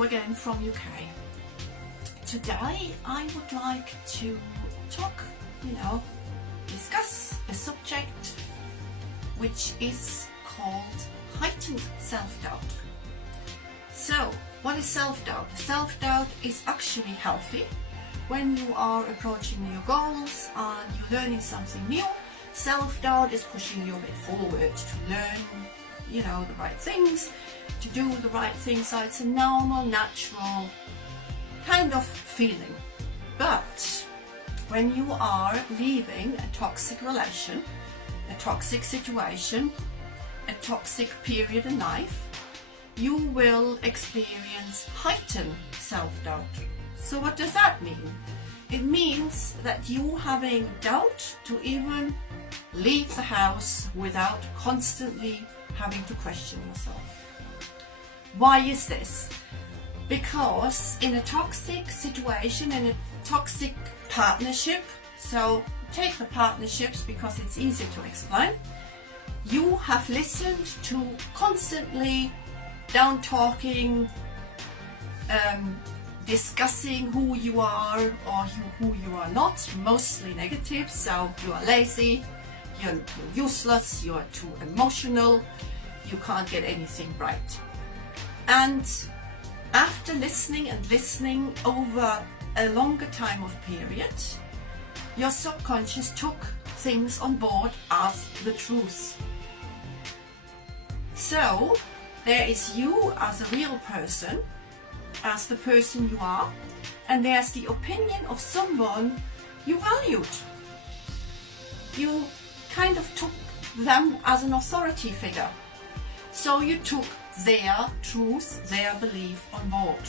Hello again from UK. Today I would like to talk, discuss a subject which is called heightened self-doubt. So, what is self-doubt? Self-doubt is actually healthy. When you are approaching your goals and you're learning something new, self-doubt is pushing you a bit forward to learn, the right things, to do the right things. So it's a normal, natural kind of feeling. But when you are leaving a toxic relation, a toxic situation, a toxic period in life, you will experience heightened self-doubt. So what does that mean? It means that you having doubt to even leave the house without constantly having to question yourself. Why is this? Because in a toxic situation, in a toxic partnership, so take the partnerships because it's easy to explain, you have listened to constantly down talking, discussing who you are or who you are not, mostly negative. So you are lazy, you're useless, you're too emotional, you can't get anything right. And after listening over a longer time of period, your subconscious took things on board as the truth. So there is you as a real person, as the person you are, and there's the opinion of someone you valued. You kind of took them as an authority figure. So you took their truth, their belief on board.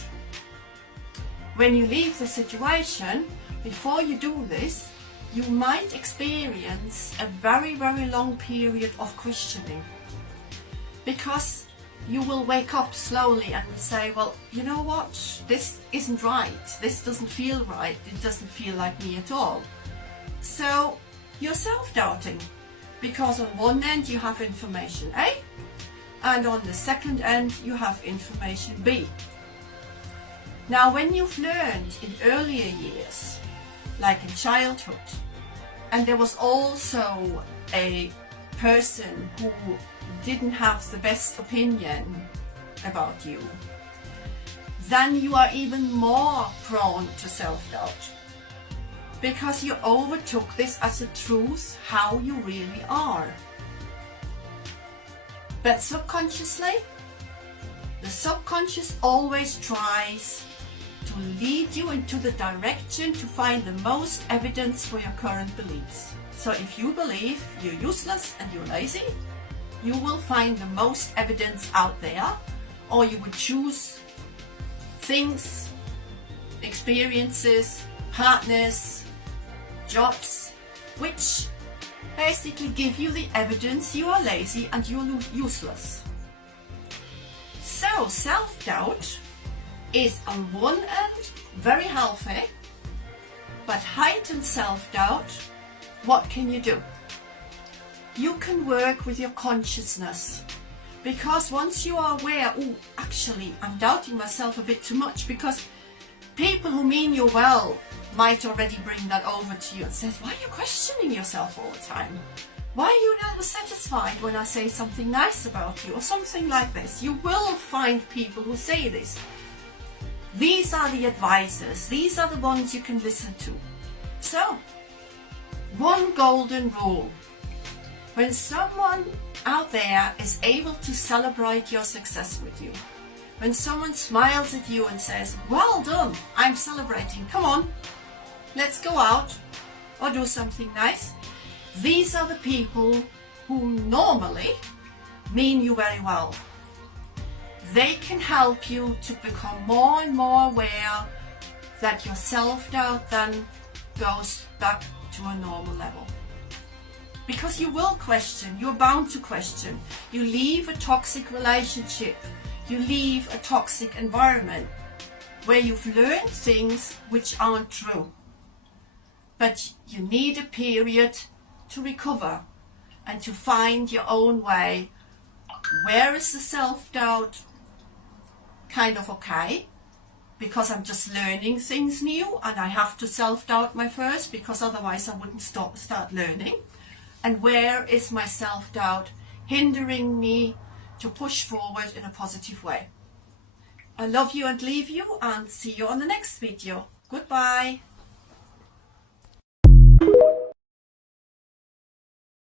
When you leave the situation, before you do this, you might experience a very, very long period of questioning. Because you will wake up slowly and say, well, you know what, this isn't right, this doesn't feel right, it doesn't feel like me at all. So you're self-doubting, because on one end you have information A, and on the second end you have information B. Now when you've learned in earlier years, like in childhood, and there was also a person who didn't have the best opinion about you, then you are even more prone to self-doubt, because you overtook this as a truth, how you really are. But subconsciously, the subconscious always tries to lead you into the direction to find the most evidence for your current beliefs. So if you believe you're useless and you're lazy, you will find the most evidence out there, or you would choose things, experiences, partners, jobs, which basically give you the evidence you are lazy and you're useless. So self-doubt is on one end very healthy, but heightened self-doubt, what can you do? You can work with your consciousness, because once you are aware, oh, actually I'm doubting myself a bit too much, because people who mean you well might already bring that over to you and says, why are you questioning yourself all the time? Why are you never satisfied when I say something nice about you, or something like this? You will find people who say this. These are the advisors, these are the ones you can listen to. So, one golden rule: when someone out there is able to celebrate your success with you, when someone smiles at you and says, well done, I'm celebrating, come on, let's go out or do something nice, these are the people who normally mean you very well. They can help you to become more and more aware that your self-doubt then goes back to a normal level. Because you will question, you're bound to question. You leave a toxic relationship, you leave a toxic environment where you've learned things which aren't true. But you need a period to recover and to find your own way. Where is the self-doubt kind of okay? because I'm just learning things new, and I have to self-doubt my first, because otherwise I wouldn't start learning. And where is my self-doubt hindering me to push forward in a positive way? I love you and leave you, and see you on the next video. Goodbye.